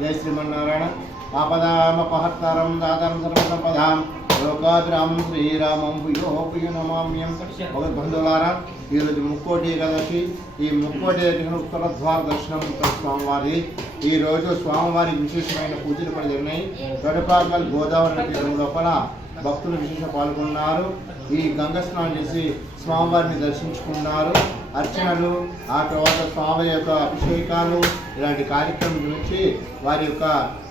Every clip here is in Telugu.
जय श्रीमन्नारायण आपदामपहर्तारं दातारं सर्वसंपदां लोकाभिरामं శ్రీరామం భూయో భూయో నమామ్యం బంధువులారా ఈరోజు ముక్కోటి ఏకాదశి. ఈ ముక్కోటి ఏకాదశి ఉత్తర ద్వార దర్శనం స్వామివారి. ఈరోజు స్వామివారికి విశేషమైన పూజలు కూడా జరిగినాయి. గడపాకల్ గోదావరి తీరం లోపల భక్తులు విశేష పాల్గొన్నారు. ఈ గంగా స్నానం చేసి స్వామివారిని దర్శించుకున్నారు. అర్చనలు, ఆ తర్వాత స్వామి యొక్క అభిషేకాలు, ఇలాంటి కార్యక్రమం గురించి వారి యొక్క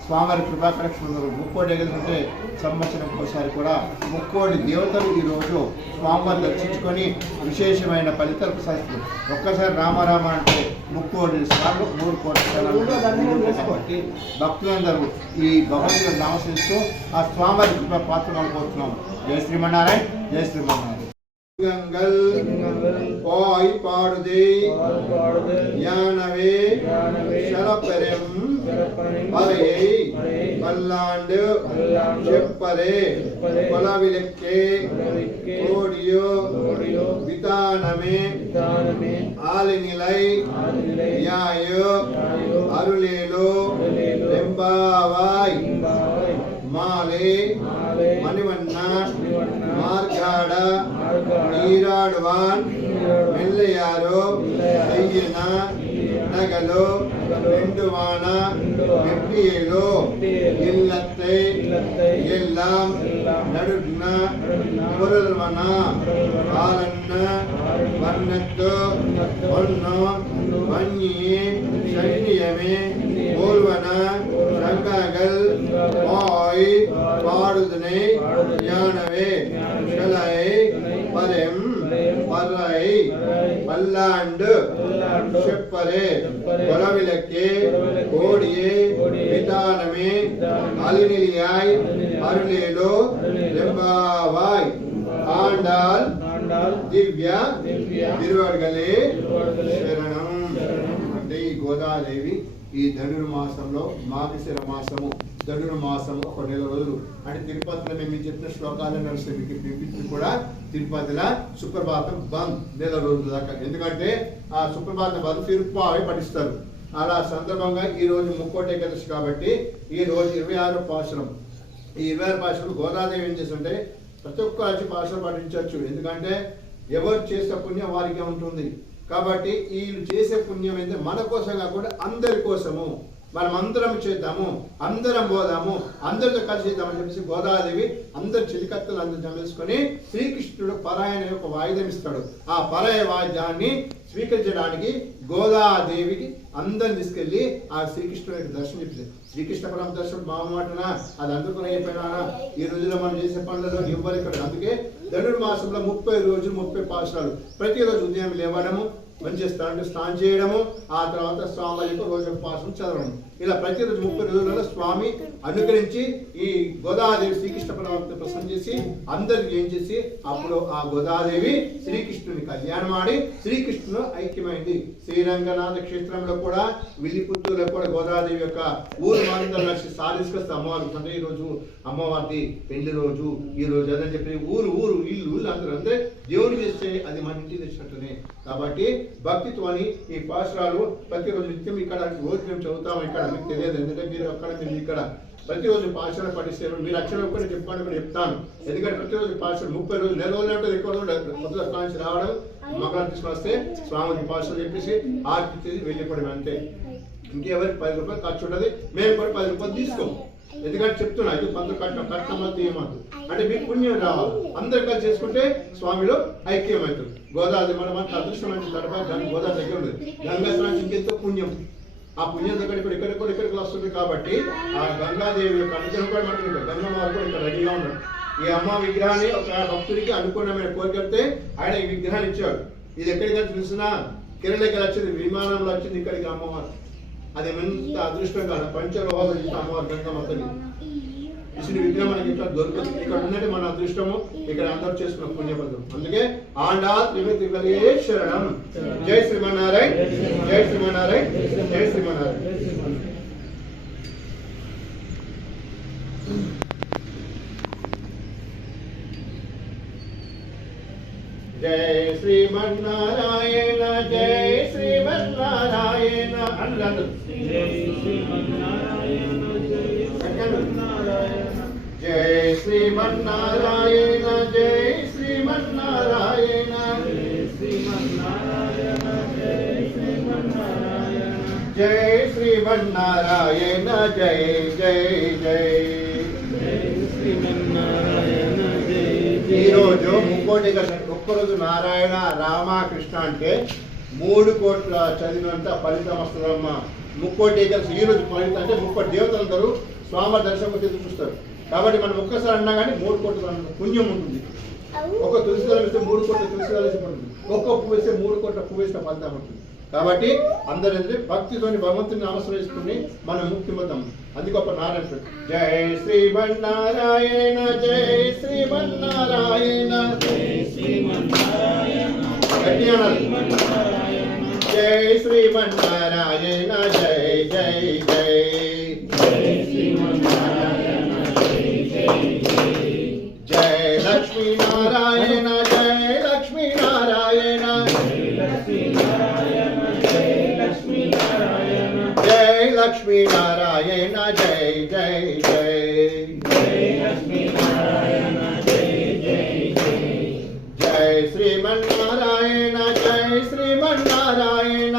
స్వామివారి కృపాకరక్షణ ముక్కోటి ఎగలుంటే సంవత్సరం ఒకసారి కూడా ముక్కోటి దేవతలు ఈరోజు స్వామివారిని దర్శించుకొని విశేషమైన ఫలితాలు ప్రసాదిస్తారు. ఒక్కసారి రామారామ అంటే ముక్కోటి సార్లు 3 కోట్ల కాబట్టి భక్తులందరూ ఈ భగవంతుని నామస్మరిస్తూ ఆ స్వామివారి కృపా పాత్రలు అనుకుంటున్నాం. జయ శ్రీమన్నారాయణ, జయ శ్రీమన్నారాయణ. गंगल पाई पाड़दे यानवे शरपरम परे पल्लांड शेप्परे पलविलक्के कोडियो वितानमे आलिनिलै यायो अरुलेलो रेंबावाई माले मणिवन्ना मार्गाड़ नीराडवान मेल्लयारो अय्यन नगलो वेंडुवान वेप्पियलो इल्लत्ते एल्लाम नडुन्न पुरल्वन आलन्न वन्नत्तु वन्नो वन्यि शैन्यमे बोलवन रंगागल ओय पाडुदने यानवे शलै परम परై पल्लांड शेप्परे कोलविलक्के कोडिये वितानमे आलिनिलियाय अरुलेलो रेंबावाय आंडाल दिव्य तिरुवडगले शरणं. అంటే ఈ గోదాదేవి ఈ ధనుర్మాసంలో మార్గశిర మాసము ధనుర్మాసము 1 నెల రోజులు అంటే తిరుపతిలో మేము చెప్పిన శ్లోకాలను నడుస్తుంది కూడా తిరుపతిలో సుప్రభాతం బంద్ నెల రోజుల దాకా. ఎందుకంటే ఆ సుప్రభాతం బంద్ తిరుప్పావే పఠిస్తారు. అలా సందర్భంగా ఈ రోజు ముక్కోటి ఏకాదశి కాబట్టి ఈ రోజు 26 పాశురం. ఈ 26 పాశురం గోదాదేవి ఏం చేస్తుంటే ప్రతి ఒక్క రాజు పాశురం పఠించవచ్చు. ఎందుకంటే ఎవరు చేసే పుణ్యం వారికి ఉంటుంది కాబట్టి వీళ్ళు చేసే పుణ్యం అయితే మన కోసం కాకుండా అందరి కోసము మనం అందరం చేద్దాము, అందరం పోదాము, అందరితో కలిసి చేద్దామని చెప్పేసి గోదాదేవి అందరు చిలికత్తలు అందరూ జమేసుకొని శ్రీకృష్ణుడు పరాయణ యొక్క వాయిద్యం ఇస్తాడు. ఆ పరాయ వాయిద్యాన్ని స్వీకరించడానికి గోదాదేవికి అందరిని తీసుకెళ్లి ఆ శ్రీకృష్ణుడి దర్శనం చెప్పింది. శ్రీకృష్ణ పరమ దర్శనం మామాటనా అది అందుకుని అయిపోయినా ఈ రోజుల్లో మనం చేసే పనులలో ఇవ్వరు ఇక్కడ. అందుకే ధనుర్మాసంలో 30 రోజులు 30 పాశురాలు. ప్రతిరోజు ఉదయం లేవడము, మంచి స్నానం చేయడము, ఆ తర్వాత స్వామికి రోజు పాశం చదవడం, ఇలా ప్రతిరోజు 30 రోజులలో స్వామి అనుగ్రహించి ఈ గోదాదేవి శ్రీకృష్ణ పరమాత్మ ప్రసన్నం చేసి అందరికి ఏం చేసి అప్పుడు ఆ గోదాదేవి శ్రీకృష్ణుని కళ్యాణం ఆడి శ్రీకృష్ణుడు ఐక్యమైంది. శ్రీరంగనాథ క్షేత్రంలో కూడా విల్లిపుత్తూరులో కూడా గోదాదేవి యొక్క ఊరు మాందరూ కలిసి సాధించుకొస్తే అమ్మవారు అంటే ఈ రోజు అమ్మవారి పెళ్లి రోజు ఈ రోజు అదని చెప్పి ఊరు ఇల్లు అందరూ అంటే దేవుడు చేస్తే అది మన ఇంటికి తెచ్చినట్టునే. కాబట్టి భక్తిత్వాన్ని ఈ పాశురాలు ప్రతిరోజు నిత్యం ఇక్కడ రోజు మేము చదువుతాము. ఇక్కడ మీకు తెలియదు ఎందుకంటే మీరు అక్కడ మేము ఇక్కడ ప్రతిరోజు పాఠశాల పఠిస్తాను. మీరు అక్షరం ఒక్కటి చెప్పండి కూడా చెప్తాను. ఎందుకంటే ప్రతిరోజు పాఠశాల 30 రోజులు నెల రోజులు అంటే ఎక్కువ కొత్త స్థానం రావడం మగవాళ్ళు తీసుకుని వస్తే స్వామికి పాఠశాల చెప్పేసి ఆర్పించేసి వెళ్ళిపోవడం అంతే. ఇంకెవరికి 10 రూపాయలు ఖర్చు ఉండదు. మేము కూడా 10 రూపాయలు తీసుకోము. ఎందుకంటే చెప్తున్నా ఇది కొంత కట్టమా తీయమద్దు అంటే మీకు పుణ్యం రావాలి. అందరు కలిసి చేసుకుంటే స్వామిలో ఐక్యం అవుతుంది. గోదావరి మనం అంత అదృష్టమైన తడప గోదావరి దగ్గర ఉంది. గంగా స్నానం ఇంకెంతో పుణ్యం. ఆ పుణ్యం దగ్గర ఇక్కడికి వస్తుంది. కాబట్టి ఆ గంగాదేవి యొక్క అనుగ్రహం కూడా మనకి గంగమ్మ వారు కూడా ఇక్కడ రెడీగా ఉన్నారు. ఈ అమ్మ విగ్రహాన్ని ఒక భక్తుడికి అనుకున్నమైన కోరికెళ్తే ఆయన ఈ విగ్రహాన్ని ఇచ్చాడు. ఇది ఎక్కడికి చూసినా కేరళకి వచ్చింది, విమానంలో వచ్చింది ఇక్కడికి అమ్మవారు. అది ఎంత అదృష్టంగా పంచలోహాలు ఇచ్చిన అమ్మవారు గంగమ్మ తల్లి ఇచ్చిన విగ్రహం మనకి ఇట్లా దొరుకుతుంది. ఇక్కడ ఉన్నట్టు మన అదృష్టము ఇక్కడ అందరూ చేసుకున్న పుణ్యపదం. అందుకే ఆండా త్రిమూర్తి శరణం. జై శ్రీమన్నారాయణ, జై శ్రీమన్నారాయణ, జై శ్రీమన్నారాయణ. జై శ్రీమన్నారాయణ, జై శ్రీమన్నారాయణ. అందరూ జై శ్రీమన్నారాయణ, జై శ్రీమన్నారాయణ, జై శ్రీమన్నారాయణ, జై శ్రీమన్నారాయణ, జై జై జై శ్రీమన్నారాయణ. ఈరోజు ముక్కోటి ఒక్కరోజు నారాయణ రామకృష్ణ అంటే 3 కోట్ల చదివినంత ఫలితం వస్తుందమ్మా. ముక్కోటి ఏకాదశి ఈరోజు ఫలితం అంటే 30 దేవతలందరూ స్వామి దర్శనం ఎదురు చూస్తారు. కాబట్టి మనం ఒక్కసారి అన్నా కానీ 3 కోట్ల పుణ్యం ఉంటుంది. ఒక తులసిదళం వేస్తే 3 కోట్ల తులసిదళం వేసి పడుతుంది. ఒక్క పువ్వు వేస్తే 3 కోట్ల పువ్వు వేసిన ఫలితం ఉంటుంది. కాబట్టి అందరూ భక్తితోని భగవంతుని ఆశ్రయిస్తుని మనం ముక్తి పొందాం. అది గొప్ప నారాయణ. జై శ్రీమన్నారాయణ, జై శ్రీమన్నారాయణ, జై శ్రీమన్నారాయణ, జై శ్రీమన్నారాయణ, జై జై జై జై లక్ష్మీనారాయణ, జై లక్ష్మీనారాయణ, జై లక్ష్మీనారాయణ, జై జై జై జై శ్రీమన్నారాయణ, జై శ్రీమన్నారాయణ,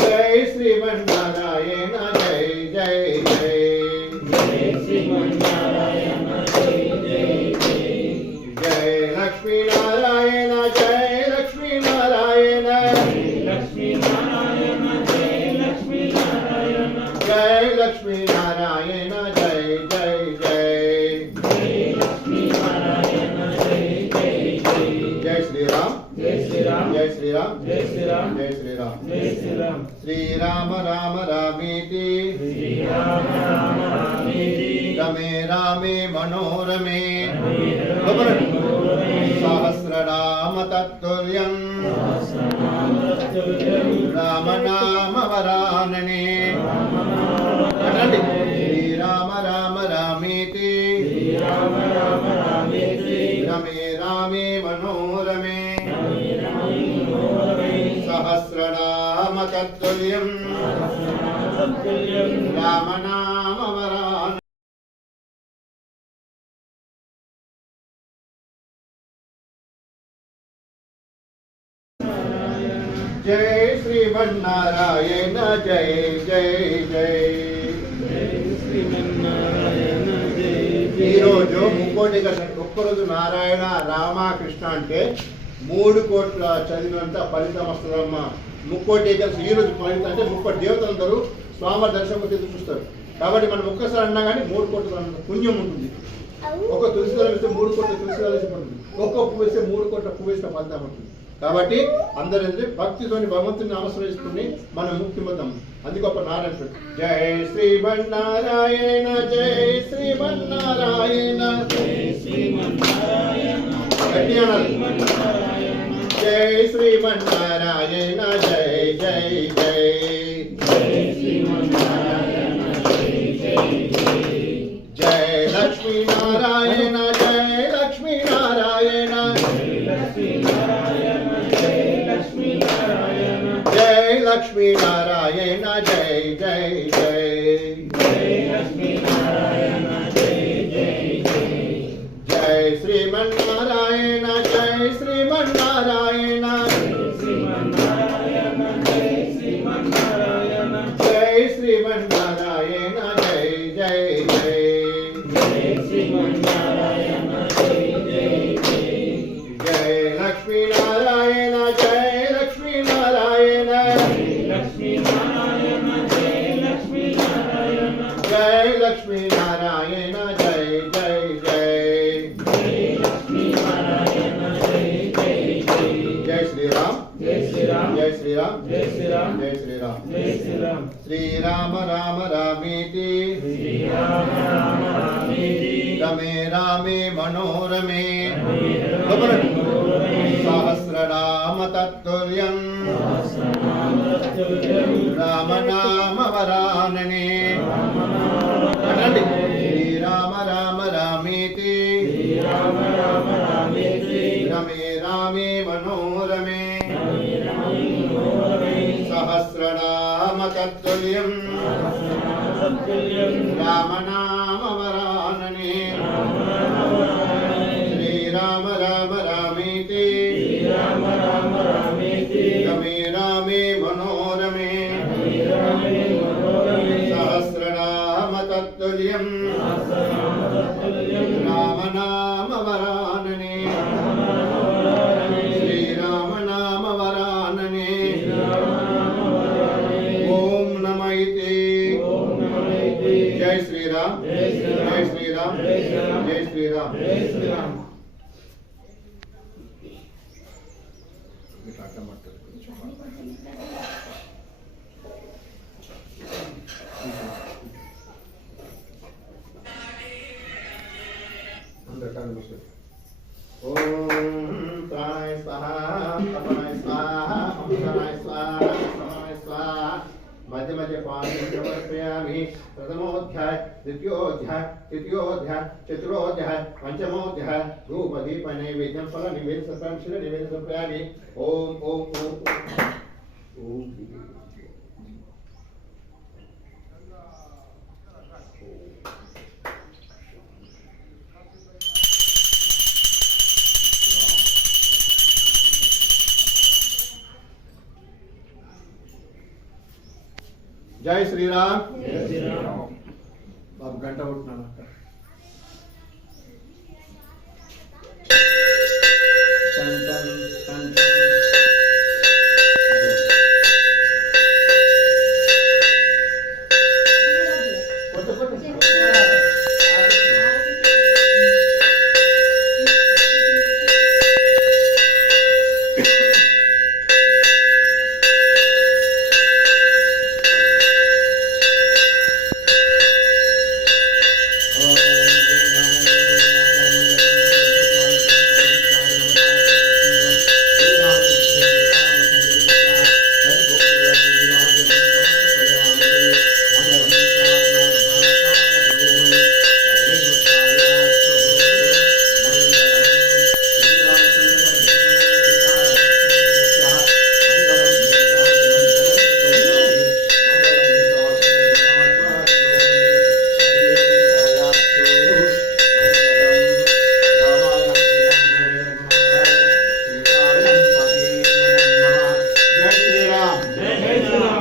జై శ్రీమన్నారాయణ, జై జై జై జై లక్ష్మీనారాయణ, జై లక్ష్మీనారాయణ, జై లక్ష్మీనారాయణ, జై జై జై జై శ్రీరామ్, జై శ్రీరామ్, జై శ్రీరామ్, జై శ్రీరామ్, జై శ్రీరామ్, జై శ్రీరామ్. శ్రీరామ రామ రామేతి, రమే రామే మనోరమే, సహస్రనామ తత్తుల్యం, రామ నామ వరాననే. శ్రీరామ రామ రామేతి, రమే రామే మనోరమే, సహస్రనామ తత్తుల్యం, రామ నామ వరాననే. జై శ్రీమన్నారాయణ, జై జై జై శ్రీమన్నారాయణ. ఈరోజు ముక్కోటి ఒక్కరోజు నారాయణ రామకృష్ణ అంటే 3 కోట్ల చదివినంత ఫలితం వస్తుందమ్మా. ముక్కోటి ఏకాదశి ఈరోజు ఫలితం అంటే 30 దేవతలందరూ స్వామి దర్శనం ఎదురు చూస్తారు. కాబట్టి మనం ఒక్కసారి అన్నా కానీ 3 కోట్ల పుణ్యం ఉంటుంది. ఒక తులసిదళం వేస్తే 3 కోట్ల తులసిదళం వేసి పడుతుంది. ఒక్క పువ్వు వేస్తే 3 కోట్ల పువ్వు వేసిన ఫలితం ఉంటుంది. కాబట్టి అందరూ భక్తితోని భగవంతుని ఆశ్రయిస్తుని మనం ముక్తి పొందాం. అది గొప్ప నారాయణ. జై శ్రీమన్నారాయణ, జై శ్రీమన్నారాయణ, జై శ్రీమన్నారాయణ, జై శ్రీమన్నారాయణ, జై జై జై జై లక్ష్మీనారాయణ, జై లక్ష్మీనారాయణ, జై లక్ష్మీనారాయణ, जय जय जय जय लक्ष्मी नारायण जय जय जय जय श्रीमन्नारायण जय श्रीमन्नारायण श्रीमन्नारायण जय श्रीमन्नारायण जय श्रीमन्नारायण जय जय जय जय श्रीमन्नारायण जय जय जय जय लक्ष्मी नारायण जय लक्ष्मी नारायण लक्ष्मी नारायण जय लक्ष्मी नारायण जय लक्ष्मी नारायण जय जय जय जय लक्ष्मी नारायण जय जय जय जय श्री राम जय श्री राम जय श्री राम जय श्री राम जय श्री राम जय श्री राम श्री राम राम रामेति श्री राम राम रामेति रमे रामे मनोरमे मनोरमे सहस्रनाम तत्तुल्यं सहस्रनामतुल्यं राम नाम वरानने श्री राम राम रामेति श्री राम राम रामेति रमे रामे मनोरमे मनोरमे सहस्रनाम तत्तुल्यं सहस्रनामतुल्यं राम नाम वरानने श्री राम राम रामेति श्री राम राम रामेति रमे रामे मनोरमे रामे मनोरमे सहस्रनाम तत्तुल्यं सहस्रनामतुल्यं राम नाम वरानने श्री राम नाम वरानने ओम नमः इति ओम नमः इति जय श्री राम जय श्री राम जय श्री राम जय श्री राम जय श्री राम जय श्री राम ओम प्राणाय स्वाहा अपानाय स्वाहा अमृताय स्वाहा समाय स्वाहा मध्य मध्य पाणी समर्पयामि प्रथमोऽध्याय द्वितीयोऽध्याय तृतीयोऽध्याय चतुर्थोऽध्याय पंचमोऽध्याय धूप दीप नैवेद्यं फल निवेद्य सकलं क्षीर निवेद्य समर्पयामि ओम ओम ओम ओम जय श्री राम जय श्री राम बाबू घंटा उठना टन टन टन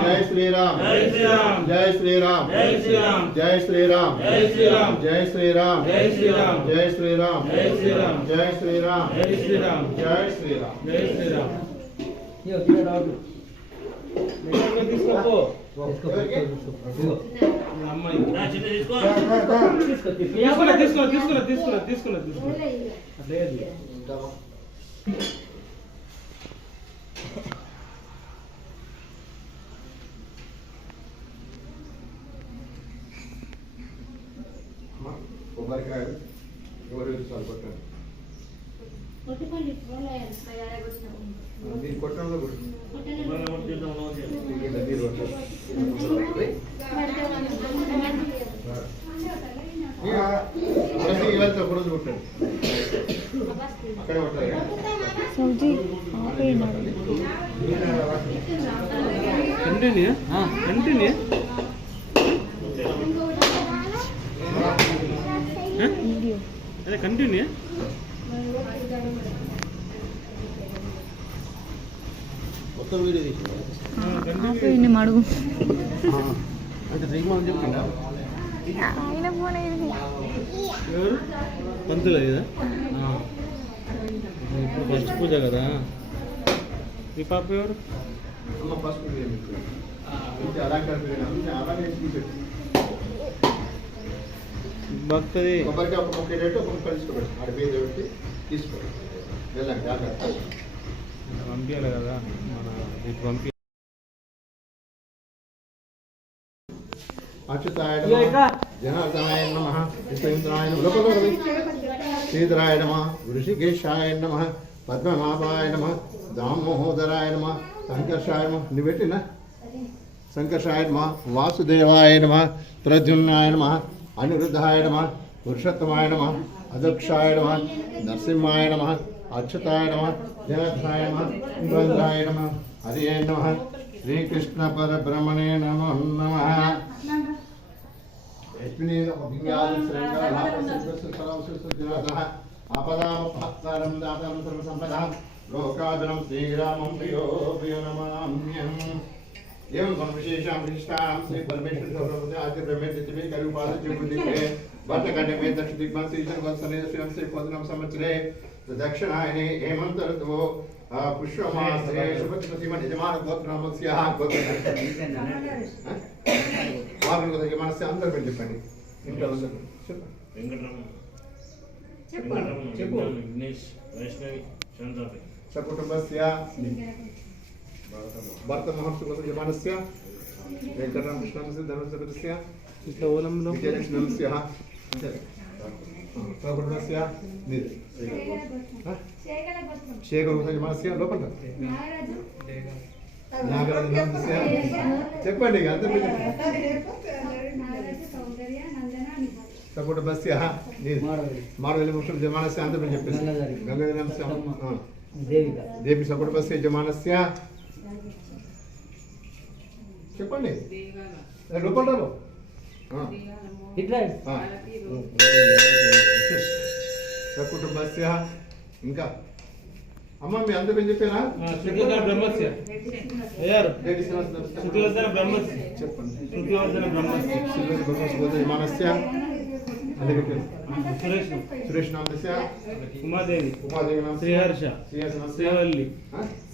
जय श्री राम जय श्री राम जय श्री राम जय श्री राम जय श्री राम जय श्री राम जय श्री राम जय श्री राम जय श्री राम जय श्री राम जय श्री राम जय श्री राम यो తిరగ రావు నేను తీసుకోపో అమ్మాయి నా చిన్న తీసుకో తీసుకున్నా అట్లే కొబ్బరికాయలు ఎవరు ఇస్తారు కొట్టండి మీరు కొట్టంలో ప్రతి ఇవంతా కొడుకు కొట్టండి అక్కడ కొట్టాలి సౌజీ ఆపేయండి కంటిన్యూ కంటిన్యూ అదే కంటిన్యూ మొత్తం వీడియో తీసి మడుగు అంటే శ్రీమాన్ చెప్పిందా ఆయన ఫోన్ ఇది ఎవరు పంతులు కదా ఇప్పుడు ఫస్ట్ పూజ కదా ఈ పాప ఎవరు అమ్మ ఫస్ట్ అలాగే భక్తది కొబ్బరికాయ ఒక మొక్క రేటు ఒక ముక్క తీసుకోండి ఆడ మీద పెట్టి తీసుకోండి వెళ్ళండి జాగ్రత్త పంపించాలి కదా మన ఇప్పుడు పంపి అచ్యుతాయ జనార్దనాయ నమః విశ్వేంద్రాయ నమః శ్రీధరాయ నమః ఋషికేశాయ నమః పద్మనాభాయ నమః దామోదరాయ నమః సంకర్షాయ నమః నువ్వు పెట్టినా సంకర్షాయ నమః వాసుదేవాయ నమః ప్రద్యుమ్నాయ నమః అనిరుద్ధాయ నమః పురుషోత్తమాయ నమః అదక్షాయ నమః నరసింహాయ నమః అచ్యుతాయ నమః జనార్దనాయ నమః ఇంద్రాయ నమః హరియే నమః శ్రీకృష్ణ పరబ్రహ్మణే నమో నమః ఆపదామపహత్తారం దాతారం సర్వసంపదాం లోకాదనం శ్రీరామం ప్రియో ప్రియ నమామ్యం एवं विशेषां विशिष्टां श्री परमेश्वर आदिब्रह्मे करुपादे वर्तकण्डे में दक्ष दिग्मं श्रीजन वत्सने श्रीं श्री पद्मनाभ संवत्सरे दक्षिणायने हेमंत ऋतु पुष्यमासे शुभतिपतिमन यजमान गोत्रनामस्याः गोत्र वागण गोत्र यजमानस्य अंदर में చెప్పండి ఇంట్లో చెప్పు విఘ్నేష్ వైష్ణవి శాంతాపి సకుటుంబస్య భర్త మహర్షి యజమానస్య వెంకటరామ కృష్ణస్య ధర్మసర్వస్య ఇట్లా ఓలంలో విజయలక్ష్మీస్య సకుటుంబస్య శేఖర యజమానస్య లోపల నాగరాజస్య చెప్పండి అందరూ సకుటుంబస్య మాడవెల్లి ముఖ్యం యజమానస్య అందరూ చెప్పేసి గంగాధరంస్య దేవి సకుటుంబస్య యజమానస్య చెప్పండి లోపలరావు సకుటుంబస్య ఇంకా అమ్మ మీ అందరూ ఏం చెప్పారా బ్రహ్మస్య చెప్పండి బ్రహ్మస్య యజమానస్య సురేష్ నామస్య ఉమాదేవి ఉపాదేవి శ్రీహర్ష శ్రీవల్లి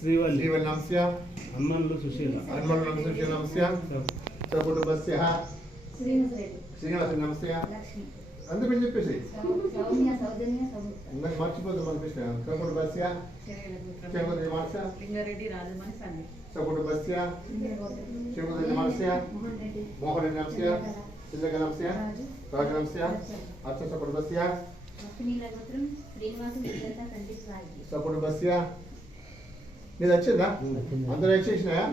శ్రీవల్లి శ్రీవల్లి నామస్య హనుమన్లు సుశీల హనుమల్ నామస్య నామస్య సకుటుంబస్య శ్రీనివాస నమస్య అందరూ మీరు చెప్పేసి నాకు మర్చిపోతాం అనిపిస్తే సకుటుంబస్య యజమానస్య సకుటుంబస్య యజమానస్య మోహన్ నమస్య చిల్లక నమస్య రాజ నమస్య అచ్చ సకుటుంబస్య సకుటుంబస్య మీరు వచ్చిందా అందరూ వచ్చేసినాయా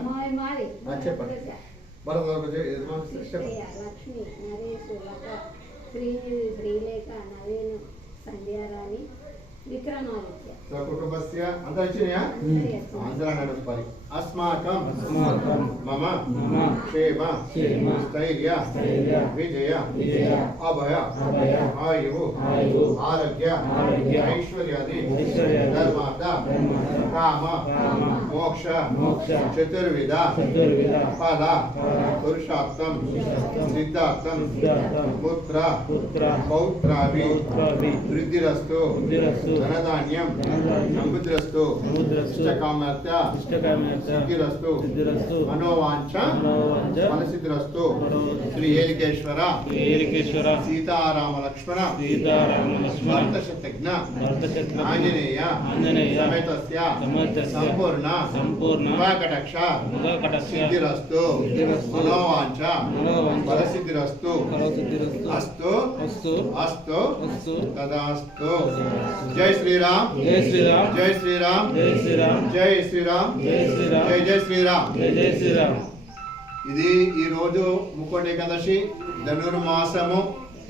చెప్పండి లక్ష్మి నరేష్ లత శ్రీలేఖ నవీన్ సంధ్యారాణి విక్రమాదిత్య సకుటుంబస్య అందరూ వచ్చినాయా అందరూ నడుపాలి అస్మాకం మమ క్షేమ స్థైర్య విజయ అభయ ఆయువు ఆరోగ్య ఐశ్వర్యాది ధర్మార్థ కామ మోక్ష చతుర్విధ ఫల పురుషార్థం సిద్ధార్థం పుత్ర పౌత్రాభి వృద్ధిరస్తు ధనధాన్యం సముద్రస్తు ఇష్టకామ్యర్థ సిద్ధిరస్తు మనోవాంఛ ఫలసిద్ధిరస్తు శ్రీ ఏలికేశ్వర సీతారామ లక్ష్మణ భర్తశతజ్ఞ ఆంజనేయ సమేతస్య సంపూర్ణ ముఖకటాక్ష సిద్ధిరస్తు మనోవాంఛ ఫలసిద్ధిరస్తు అస్తు అస్తు తదాస్తు జై శ్రీరామ్ జై శ్రీరామ్ జై శ్రీరామ్ జై శ్రీరామ్ జై శ్రీరామ్ జై శ్రీరామ్ జై జై శ్రీరామ్ జై శ్రీరామ్. ఇది ఈ రోజు ముక్కోటి ఏకాదశి ధనుర్మాసము.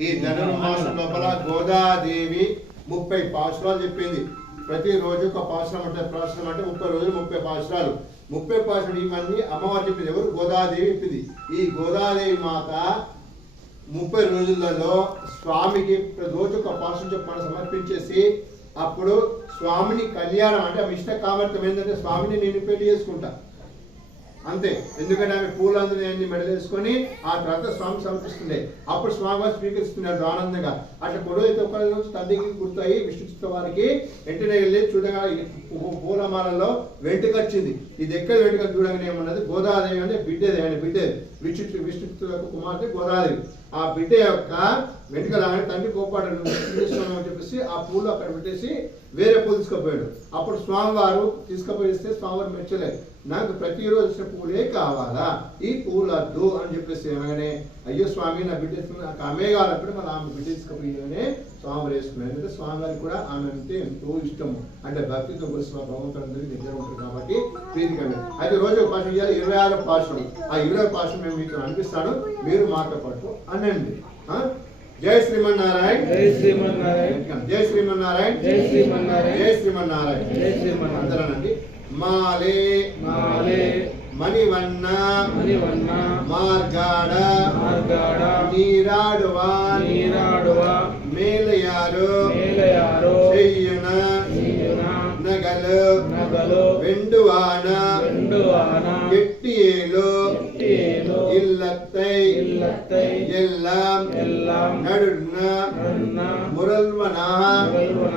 ఈ ధనుర్మాసం లోపల గోదాదేవి 30 పాశురాలు చెప్పింది. ప్రతిరోజు ఒక పాశురం అంటే 30 రోజులు 30 పాశురాలు. 30 పాషుడు ఇవన్నీ అమ్మవారు చెప్పింది. ఎవరు? గోదాదేవి చెప్పింది. ఈ గోదాదేవి మాత 30 రోజులలో స్వామికి రోజు ఒక పాషుడు చొప్పున సమర్పించేసి అప్పుడు స్వామిని కళ్యాణం అంటే ఆమె ఇష్ట కామర్థం ఏంటంటే స్వామిని నేను పెళ్లి చేసుకుంటా అంతే. ఎందుకంటే ఆమె పూలందరినీ మెడలేసుకొని ఆ తర్వాత స్వామి సమర్పిస్తుండే. అప్పుడు స్వామి వారు స్వీకరిస్తున్నాడు ఆనందంగా. అట్లా కొడుకు ఒక రోజు తండ్రికి గుర్తాయి విష్ణు వారికి వెంటనే వెళ్ళి చూడగా పూలమాలలో వెంటుక వచ్చింది. ఇది ఎక్కడ వెంటుక చూడగానే ఏమన్నది గోదాదేవి అంటే బిడ్డది ఆయన బిడ్డది విష్ణు యొక్క కుమార్తె గోదాదేవి. ఆ బిడ్డ యొక్క వెంటుక లాగానే తండ్రి కోపాడు అని చెప్పేసి ఆ పూలు అక్కడ పెట్టేసి వేరే పూలు తీసుకుపోయాడు. అప్పుడు స్వామివారు తీసుకుపోయిస్తే స్వామివారు మెచ్చలేదు. నాకు ప్రతిరోజు వచ్చిన పూలే కావాలా, ఈ పూలు వద్దు అని చెప్పేసి అనగానే అయ్యో స్వామి నా బిడ్డ నాకు ఆమె కావాలప్పుడు మన ఆమె బిడ్డ తీసుకుపోయినే స్వామి వేసుకున్నాను. ఎందుకంటే స్వామివారికి కూడా ఆమె అంటే ఎంతో ఇష్టము. అంటే భక్తితో కలిసి మా భగవంతులందరికీ దగ్గర ఉంటుంది కాబట్టి ప్రీతికమే. అయితే రోజు ఒక పాఠం ఇవ్వాలి 26 పాఠం. ఆ 20 పాఠం మేము మీతో అనిపిస్తాను, మీరు మాతో పాటు అనండి. జై శ్రీమన్నారాయణ, జై శ్రీమన్నారాయణ, జై శ్రీమన్నారాయణ, జై శ్రీమన్నారాయణ, జై శ్రీమన్నారాయణ, జై శ్రీమన్నారాయణ. అందరనండి. మాలే మాలే మణివన్న మణివన్న మార్గాడ మార్గాడ ನೀರಾಡುವಾನ್ ನೀರಾಡುವ ಮೇಲೆಯಾರು ಮೇಲೆಯಾರು చెయ్యన చెయ్యన నగలు నగలు వెండువాన వెండువాన ఎట్టియేలు ఎట్టియేలు இல்லத்தை இல்லத்தை எல்லாம் எல்லாம் நடுன நடுன முரல்வனா మురల్వన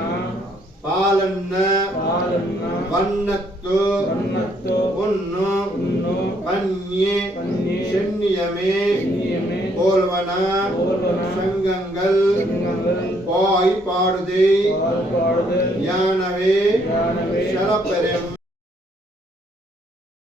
పాలన్న పాలన్న వన్నత్తు వన్నత్తు ఉన్ను ఉన్ను పన్యే పన్యే சென்னியமே சென்னியமே போல்வன போல்வன சங்கங்கள் సంగంగల్ பாய் பாடுதே పాడుదే யானவே జ్ఞానవే శరపెరెమ్మ